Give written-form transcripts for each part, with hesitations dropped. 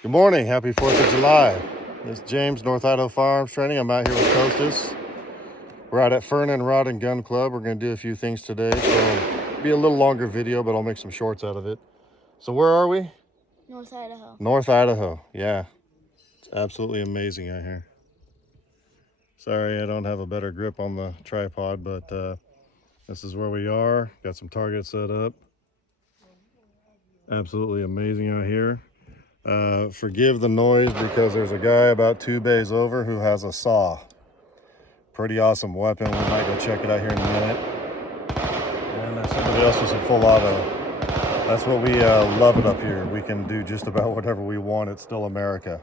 Good morning. Happy 4th of July. This is James, North Idaho Firearms Training. I'm out here with Kostas. We're out at Fernan Rod and Gun Club. We're going to do a few things today. So it'll be a little longer video, but I'll make some shorts out of it. So where are we? North Idaho. North Idaho. Yeah. It's absolutely amazing out here. Sorry I don't have a better grip on the tripod, but this is where we are. Got some targets set up. Absolutely amazing out here. Forgive the noise because there's a guy about 2 bays over who has a saw. Pretty awesome weapon. We might go check it out here in a minute. And there's somebody else with some full auto. That's what we love it up here. We can do just about whatever we want. It's still America.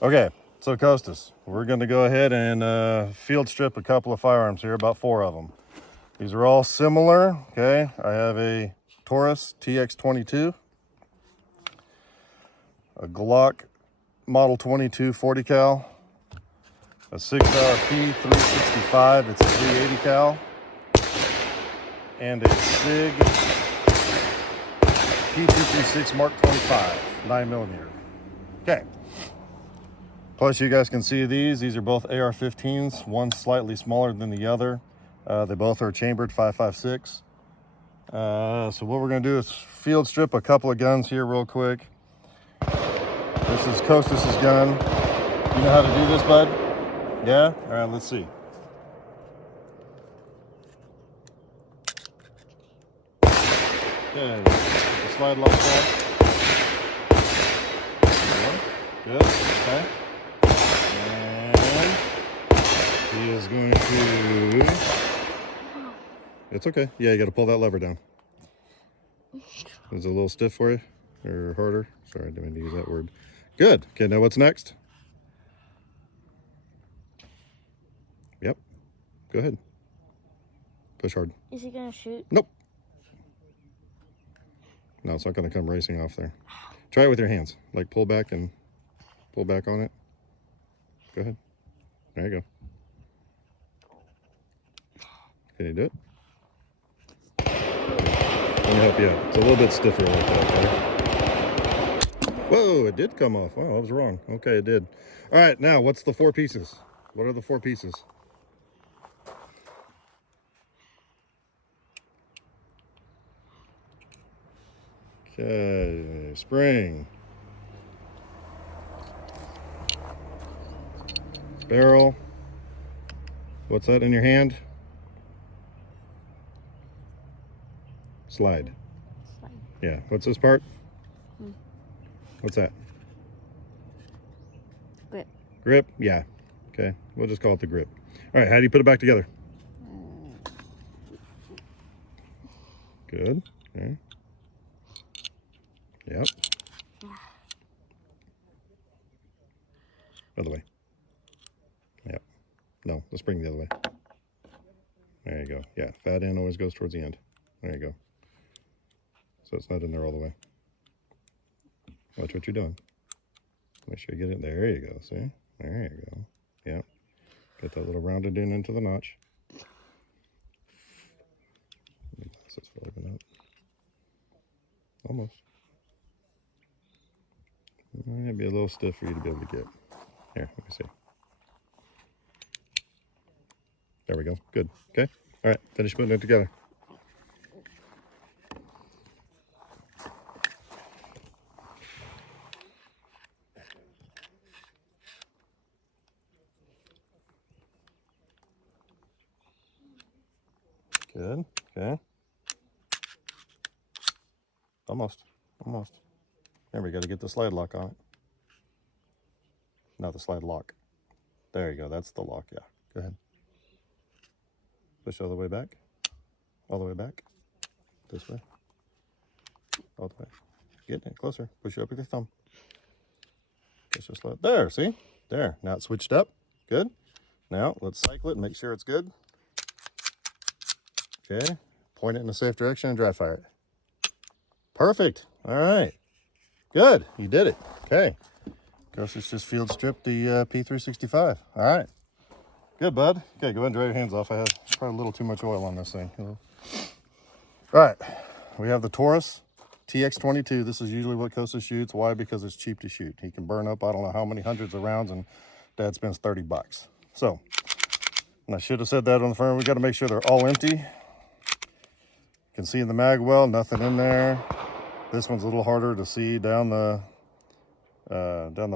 Okay, so Kostas, we're going to go ahead and field strip a couple of firearms here, about 4 of them. These are all similar. Okay, I have a Taurus TX22. A Glock Model 22 40 cal, a 6-hour P365, it's a 380 cal, and a SIG P236 Mark 25, 9mm. Okay. Plus, you guys can see these are both AR-15s, one slightly smaller than the other. They both are chambered 5.56. So what we're going to do is field strip a couple of guns here real quick. This is Kostas' gun. You know how to do this, bud? Yeah? All right, let's see. Okay, the slide lock back. Good, okay. And he is going to... It's okay. Yeah, you got to pull that lever down. Is it a little stiff for you? Or harder? Sorry, I didn't mean to use that word. Good. Okay, now what's next? Yep. Go ahead. Push hard. Is he gonna shoot? Nope. No, it's not going to come racing off there. Try it with your hands. Like pull back and pull back on it. Go ahead. There you go. Can you do it? Let me help you out. It's a little bit stiffer like that, okay? Whoa, it did come off. Wow, I was wrong. Okay, it did. All right, now what's the 4 pieces? What are the 4 pieces? Okay, spring. Barrel. What's that in your hand? Slide. Yeah, what's this part? What's that? Grip. Grip? Yeah. Okay, we'll just call it the grip. All right, how do you put it back together? Good. Okay. Yep. Other way. Yep. No, let's bring the other way. There you go. Yeah, fat end always goes towards the end. There you go. So it's not in there all the way. Watch what you're doing. Make sure you get it. There you go. See? There you go. Yep. Get that little rounded in into the notch. Glasses for looking up. Almost. It might be a little stiff for you to be able to get. Here, let me see. There we go. Good. Okay. All right. Finish putting it together. Good. Okay. Almost. Almost. There we go. To get the slide lock on it. Not the slide lock. There you go. That's the lock. Yeah. Go ahead. Push all the way back. All the way back. This way. All the way. Get it closer. Push it up with your thumb. Push the slide. There. See? There. Now it's switched up. Good. Now let's cycle it and make sure it's good. Okay. Point it in a safe direction and dry fire it. Perfect. All right. Good. You did it. Okay. Kostas just field stripped the P365. All right. Good, bud. Okay, go ahead and dry your hands off. I had probably a little too much oil on this thing. All right. We have the Taurus TX22. This is usually what Kostas shoots. Why? Because it's cheap to shoot. He can burn up I don't know how many hundreds of rounds, and Dad spends 30 bucks. So, and I should have said that on the front. We got to make sure they're all empty. You can see in the mag well, nothing in there. This one's a little harder to see down the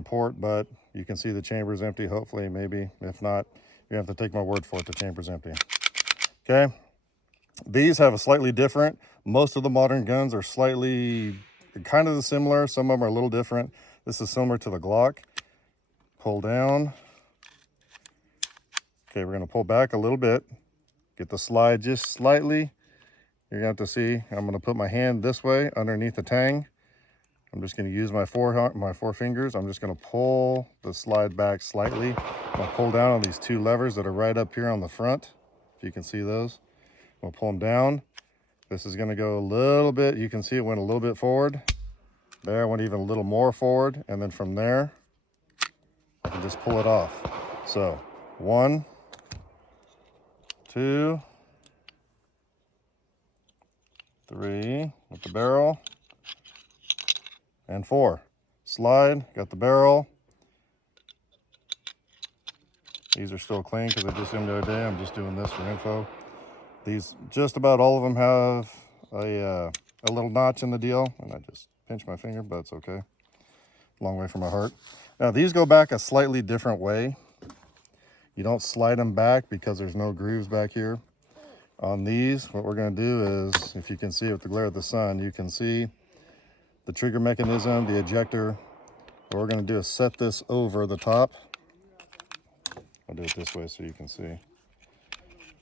port, but you can see the chamber's empty, hopefully, maybe. If not, you have to take my word for it, the chamber's empty. Okay, these have a slightly different. Most of the modern guns are slightly kind of similar. Some of them are a little different. This is similar to the Glock. Pull down. Okay, we're gonna pull back a little bit. Get the slide just slightly. You're gonna have to see, I'm gonna put my hand this way underneath the tang. I'm just gonna use my four fingers. I'm just gonna pull the slide back slightly. I'm gonna pull down on these two levers that are right up here on the front. If you can see those. We'll pull them down. This is gonna go a little bit. You can see it went a little bit forward. There, it went even a little more forward. And then from there, I can just pull it off. So 1, 2, 3 with the barrel, and 4. Slide, got the barrel. These are still clean because I just did them the other day. I'm just doing this for info. These, just about all of them have a little notch in the deal, and I just pinched my finger, but it's okay. Long way from my heart. Now these go back a slightly different way. You don't slide them back because there's no grooves back here. On these, what we're going to do is, if you can see with the glare of the sun, you can see the trigger mechanism, the ejector. What we're going to do is set this over the top. I'll do it this way so you can see. We're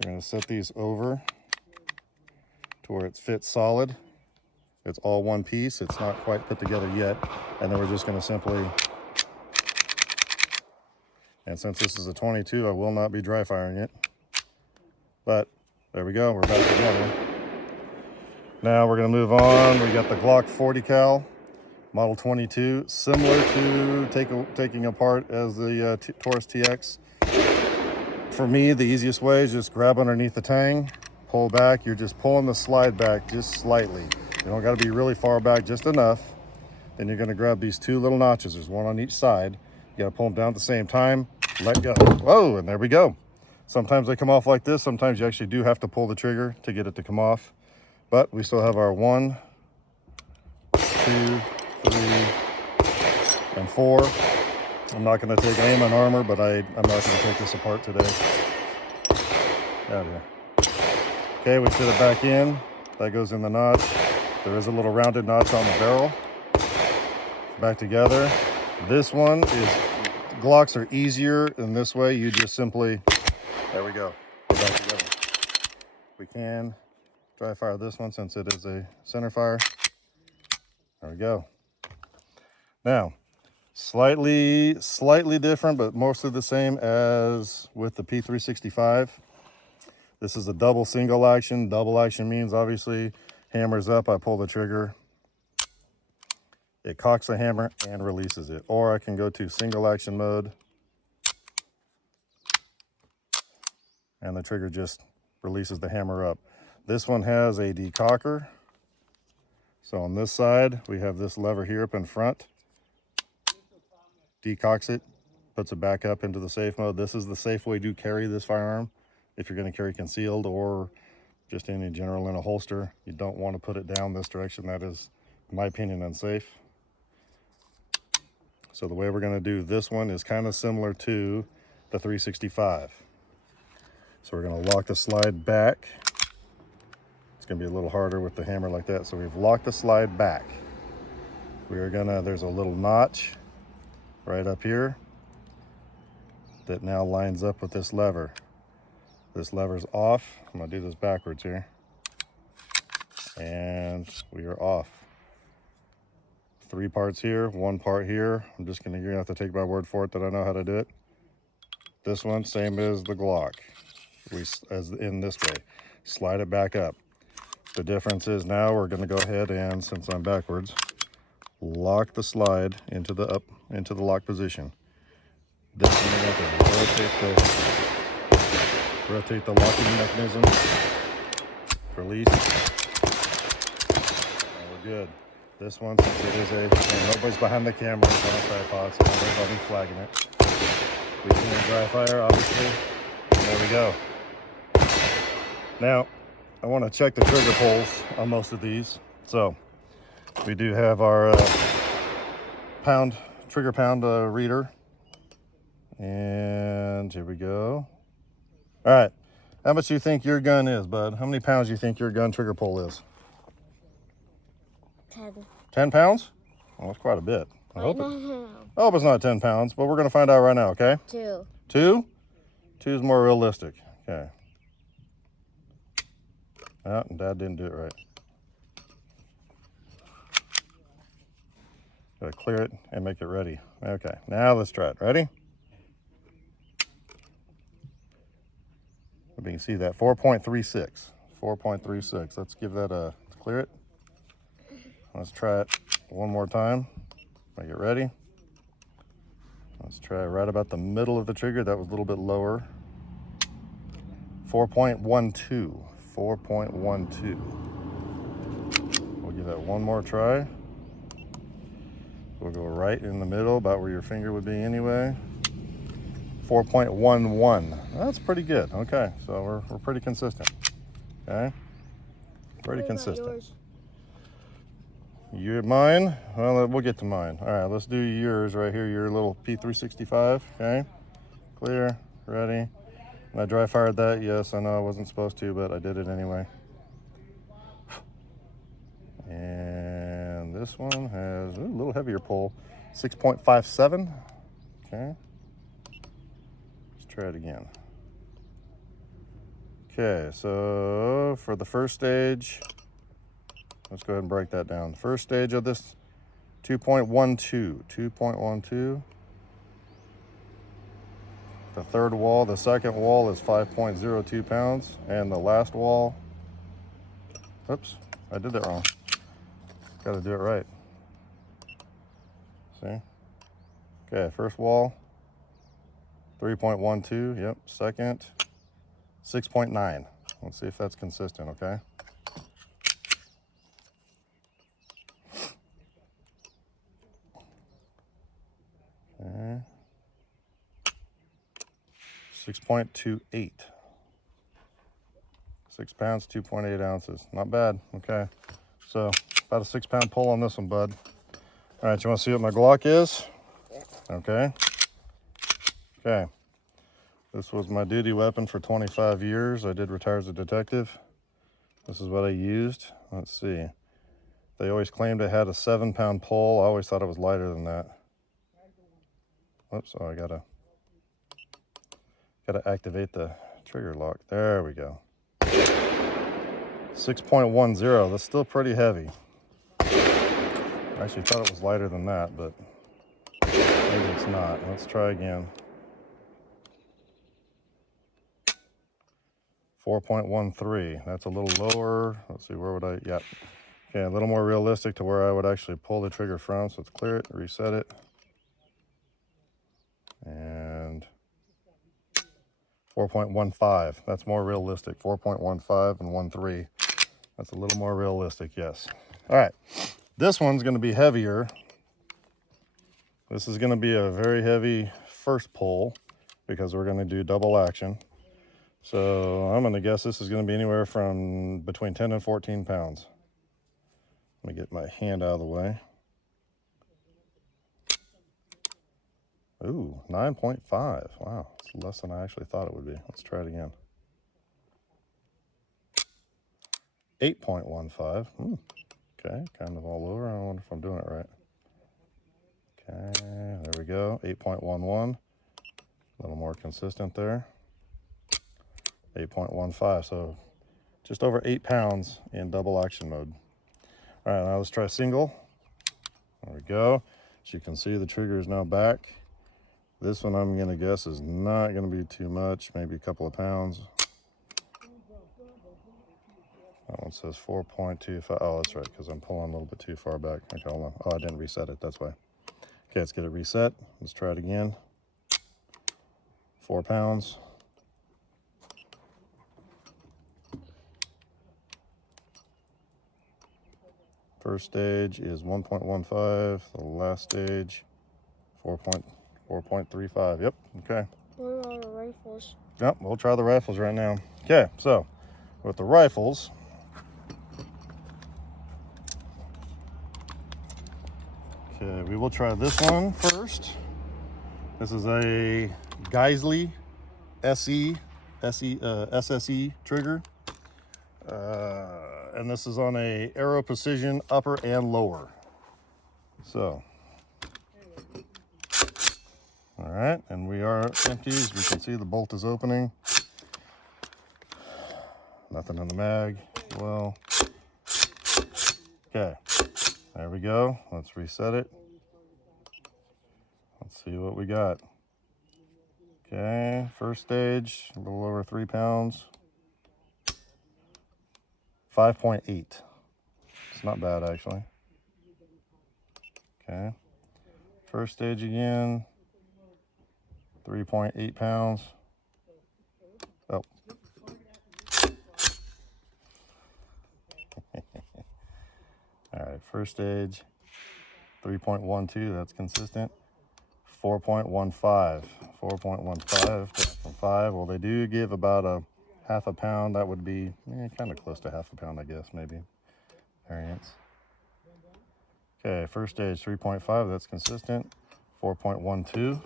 going to set these over to where it fits solid. It's all one piece. It's not quite put together yet. And then we're just going to simply, and since this is a 22, I will not be dry firing it. But there we go, we're back together. Now we're going to move on. We got the Glock 40 cal, model 22, similar to taking apart as the Taurus TX. For me, the easiest way is just grab underneath the tang, pull back. You're just pulling the slide back just slightly. You don't got to be really far back, just enough. Then you're going to grab these two little notches. There's one on each side. You got to pull them down at the same time. Let go. Whoa, and there we go. Sometimes they come off like this. Sometimes you actually do have to pull the trigger to get it to come off. But we still have our 1, 2, 3, and 4. I'm not going to take aim on armor, but I'm not going to take this apart today. Out of here. Okay, we fit it back in. That goes in the notch. There is a little rounded notch on the barrel. Back together. This one is, Glocks are easier in this way. You just simply, there we go. We're back together. We can dry fire this one since it is a center fire. There we go. Now, slightly different, but mostly the same as with the P365. This is a double single action. Double action means obviously hammers up, I pull the trigger. It cocks the hammer and releases it. Or I can go to single action mode. And the trigger just releases the hammer up. This one has a decocker. So on this side, we have this lever here up in front. Decocks it, puts it back up into the safe mode. This is the safe way to carry this firearm. If you're going to carry concealed or just in general in a holster, you don't want to put it down this direction. That is, in my opinion, unsafe. So the way we're going to do this one is kind of similar to the 365. So we're going to lock the slide back. It's going to be a little harder with the hammer like that. So we've locked the slide back. We are going to, there's a little notch right up here that now lines up with this lever. This lever's off. I'm going to do this backwards here. And we are off. 3 parts here, 1 part here. I'm just going to, you're going to have to take my word for it that I know how to do it. This one, same as the Glock. As in this way. Slide it back up. The difference is now we're going to go ahead and, since I'm backwards, lock the slide into the lock position. This one we're going to rotate the locking mechanism. Release. And we're good. This one, since it is nobody's behind the camera, it's on a tripod, so don't worry about me flagging it. We can dry fire, obviously. And there we go. Now, I want to check the trigger pulls on most of these. So, we do have our trigger pound reader. And here we go. All right. How much do you think your gun is, bud? How many pounds do you think your gun trigger pull is? 10. 10 pounds? Well, that's quite a bit. I hope No. I hope it's not 10 pounds, but we're going to find out right now, okay? 2. 2? 2 is more realistic. Okay. Oh, Dad didn't do it right. Gotta clear it and make it ready. Okay, now let's try it. Ready? You can see that 4.36. 4.36. Let's give that a clear it. Let's try it one more time. Make it ready. Let's try right about the middle of the trigger. That was a little bit lower. 4.12. 4.12. We'll give that one more try. We'll go right in the middle, about where your finger would be anyway. 4.11. That's pretty good. Okay, so we're pretty consistent. Okay, pretty consistent. Mine? Well, we'll get to mine. All right, let's do yours right here. Your little P365. Okay, clear, ready. And I dry fired that. Yes, I know I wasn't supposed to, but I did it anyway. And this one has a little heavier pull, 6.57. Okay. Let's try it again. Okay, so for the first stage, let's go ahead and break that down. The first stage of this, 2.12. 2.12. The third wall, the second wall is 5.02 pounds. And the last wall, oops, I did that wrong. Got to do it right. See? Okay, first wall, 3.12. Yep, second, 6.9. Let's see if that's consistent, okay? Okay. 6.28. 6 pounds, 2.8 ounces. Not bad. Okay. So about a 6 pound pull on this one, bud. All right, you want to see what my Glock is? Okay. Okay. This was my duty weapon for 25 years. I did retire as a detective. This is what I used. Let's see. They always claimed it had a 7 pound pull. I always thought it was lighter than that. Oops, oh, I gotta activate the trigger lock. There we go. 6.10. That's still pretty heavy. I actually thought it was lighter than that, but maybe it's not. Let's try again. 4.13. That's a little lower. Let's see, where would I? Yeah. Okay, a little more realistic to where I would actually pull the trigger from. So let's clear it, reset it. And 4.15. That's more realistic. 4.15 and 13. That's a little more realistic, yes. All right. This one's going to be heavier. This is going to be a very heavy first pull because we're going to do double action. So I'm going to guess this is going to be anywhere from between 10 and 14 pounds. Let me get my hand out of the way. Ooh, 9.5. Wow, it's less than I actually thought it would be. Let's try it again. 8.15. Okay, kind of all over. I wonder if I'm doing it right. Okay, there we go. 8.11. A little more consistent there. 8.15. So just over 8 pounds in double action mode. All right, now let's try single. There we go. As you can see, the trigger is now back. This one I'm gonna guess is not gonna be too much, maybe a couple of pounds. That one says 4.25. Oh, that's right, because I'm pulling a little bit too far back. Okay, hold on. Oh, I didn't reset it, that's why. Okay, let's get it reset. Let's try it again. 4 pounds. First stage is 1.15. The last stage, 4.35. Yep, okay. What about the rifles? Yep, we'll try the rifles right now. Okay, so with the rifles, okay, we will try this one first. This is a Geisley SSE trigger. And this is on a Aero Precision upper and lower. So, all right, and we are empty. As we can see, the bolt is opening. Nothing in the mag. Well, okay, there we go. Let's reset it. Let's see what we got. Okay, first stage, a little over 3 pounds. 5.8. It's not bad, actually. Okay, first stage again, 3.8 pounds. Oh. All right, first stage, 3.12, that's consistent. 4.15, 4.15 from 5. Well, they do give about a half a pound. That would be kind of close to half a pound, I guess, maybe. Variance. Okay, first stage, 3.5, that's consistent. 4.12.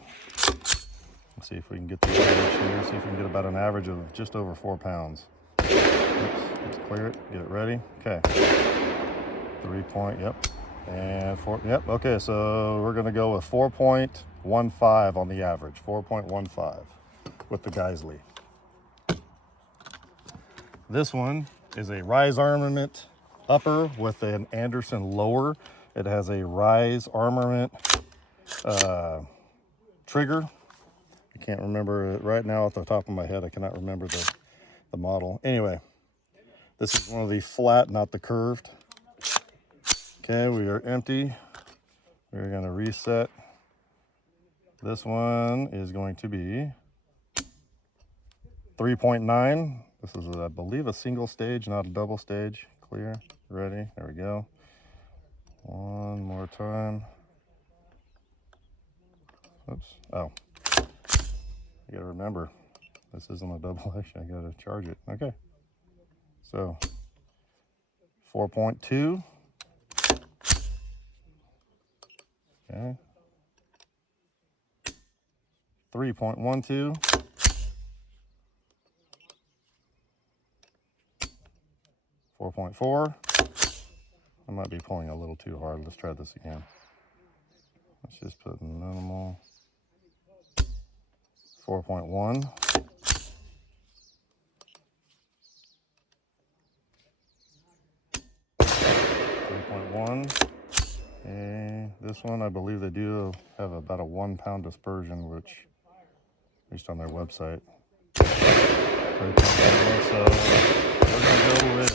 Let's see if we can get the average here. See if we can get about an average of just over 4 pounds. Oops, let's clear it, get it ready. Okay. 3 point, yep. And 4, yep, okay, so we're gonna go with 4.15 on the average, 4.15 with the Geisley. This one is a Rise Armament upper with an Anderson lower. It has a Rise Armament trigger. I can't remember it right now off the top of my head. I cannot remember the model. Anyway, this is one of the flat, not the curved. Okay, we are empty. We're gonna reset. This one is going to be 3.9. This is, I believe, a single stage, not a double stage. Clear, ready, there we go. One more time. Oops, oh. You gotta remember, this isn't a double action, I gotta charge it. Okay, so 4.2. Okay. 3.12. 4.4. I might be pulling a little too hard. Let's try this again. Let's just put minimal. 4.1. 3.1. Okay, this one I believe they do have about a 1 pound dispersion, which, based on their website. 3.1, so we're gonna go with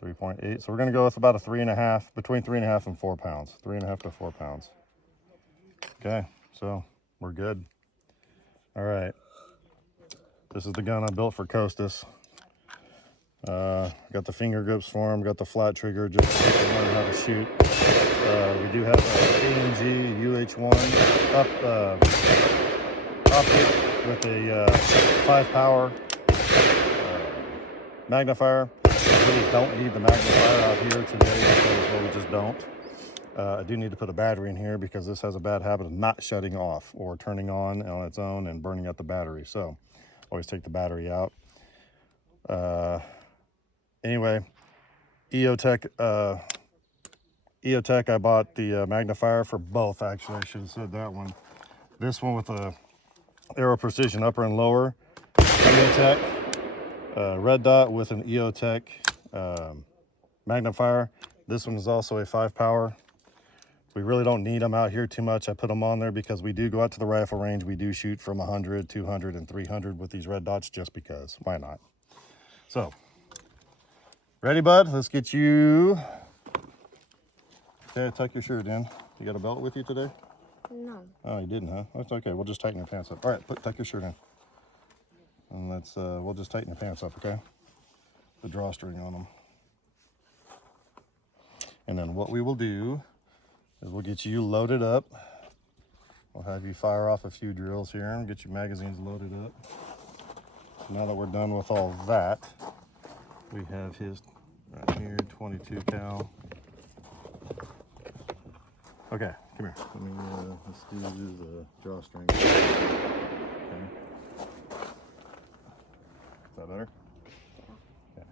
3.8. So we're gonna go with about a 3.5, between 3.5 and 4 pounds. 3.5 to 4 pounds. Okay, so we're good. All right. This is the gun I built for Kostas. Got the finger grips for him, got the flat trigger just to learn how to shoot. We do have an AMG UH1 optic with a 5 power magnifier. I really don't need the magnifier out here today because, well, we just don't. I do need to put a battery in here because this has a bad habit of not shutting off or turning on its own and burning out the battery. So always take the battery out. Anyway, EOTech, I bought the magnifier for both, actually. I should have said that one. This one with the Aero Precision upper and lower. EOTech, red dot with an EOTech magnifier. This one is also a 5 power. We really don't need them out here too much. I put them on there because we do go out to the rifle range. We do shoot from 100, 200, and 300 with these red dots just because. Why not? So, ready, bud? Let's get you. Okay, tuck your shirt in. You got a belt with you today? No. Oh, you didn't, huh? That's okay. We'll just tighten your pants up. All right, tuck your shirt in. And let's, we'll just tighten your pants up, okay? The drawstring on them. And then what we will do is we'll get you loaded up. We'll have you fire off a few drills here and get your magazines loaded up. Now that we're done with all that, we have his right here, 22 cal. Okay, come here. Let me, let's do the drawstring. Okay. Is that better? Yeah.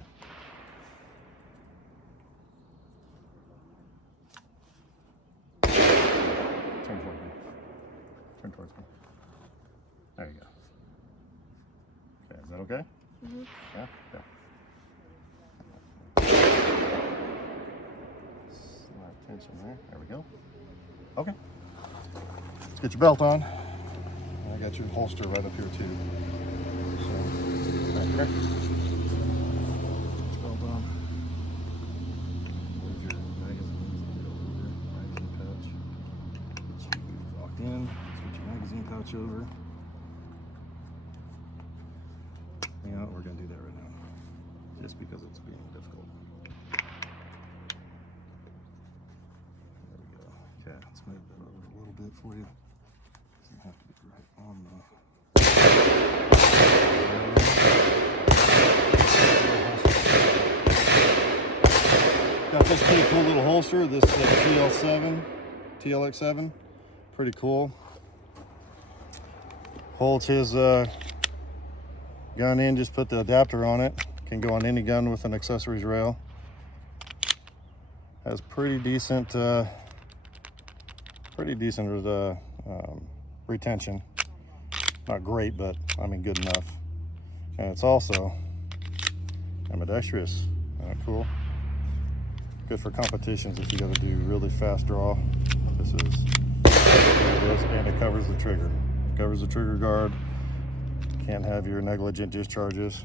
Turn towards me. Turn towards me. There you go. Okay, is that okay? Mm-hmm. Yeah? Yeah. Slight tension there. There we go. Okay. Let's get your belt on. I got your holster right up here too. So, back here. Belt on. Move your magazines over. Magazine pouch. Get you locked in. Let's get your magazine pouch over. You know, we're gonna do that right now, just because it's being difficult. There we go. Okay, let's move that over a little bit for you. Doesn't have to be right on the. Got this pretty cool little holster. This TLX7, pretty cool. Holds his gun in, just put the adapter on it. Can go on any gun with an accessories rail. Has pretty decent retention. Not great, but I mean good enough. And it's also ambidextrous. Isn't that cool? Good for competitions if you got to do really fast draw. This is, and it covers the trigger. Covers the trigger guard. Can't have your negligent discharges.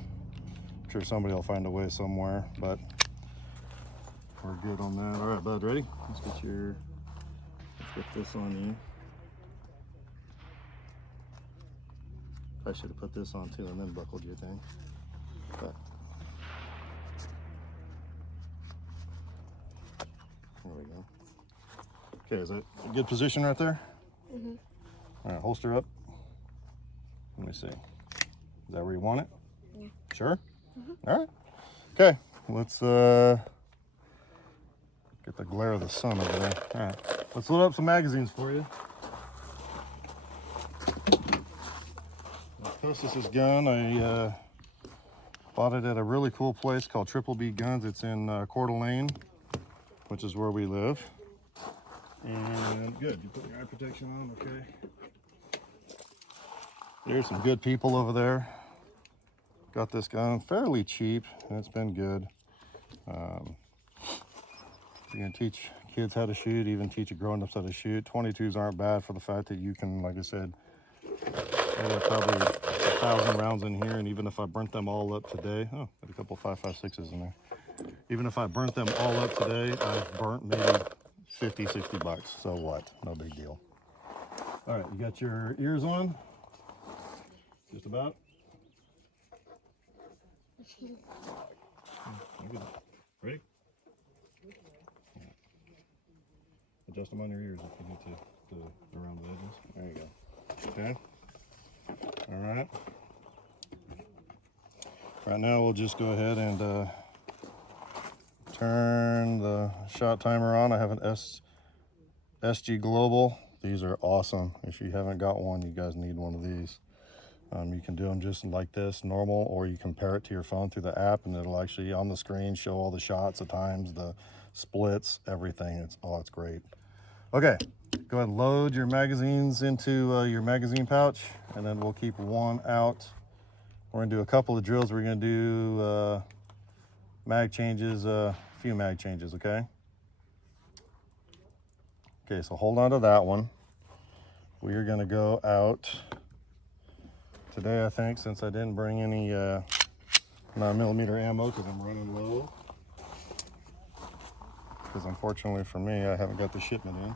I'm sure somebody will find a way somewhere, but we're good on that. All right, bud, ready? Let's get this on you. I should have put this on too and then buckled your thing. But there we go. Okay, is that a good position right there? Mm-hmm. All right, holster up. Let me see. Is that where you want it? Yeah. Sure? Mm-hmm. All right. Okay, let's get the glare of the sun over there. All right, let's load up some magazines for you. Kostas' gun, I bought it at a really cool place called Triple B Guns. It's in Coeur d'Alene, which is where we live. And good, you put your eye protection on, okay? There's some good people over there. Got this gun fairly cheap, and it's been good. You're gonna teach kids how to shoot, even teach grown-ups how to shoot. 22s aren't bad for the fact that you can, like I said, I got probably 1,000 rounds in here, and even if I burnt them all up today, got a couple 5.56s in there. Even if I burnt them all up today, I've burnt maybe 50, 60 bucks. So what? No big deal. All right, you got your ears on? Just about? Ready? Adjust them on your ears if you need to around the edges. There you go. Okay. All right. Right now we'll just go ahead and turn the shot timer on. I have an SG Global. These are awesome. If you haven't got one, you guys need one of these. You can do them just like this, normal, or you can pair it to your phone through the app, and it'll actually on the screen show all the shots, the times, the splits, everything. It's great. Okay, go ahead and load your magazines into your magazine pouch, and then we'll keep one out. We're gonna do a couple of drills. We're gonna do mag changes, a few mag changes, okay? Okay, so hold on to that one. We are gonna go out today, I think, since I didn't bring any 9mm ammo because I'm running low. Because unfortunately for me, I haven't got the shipment in.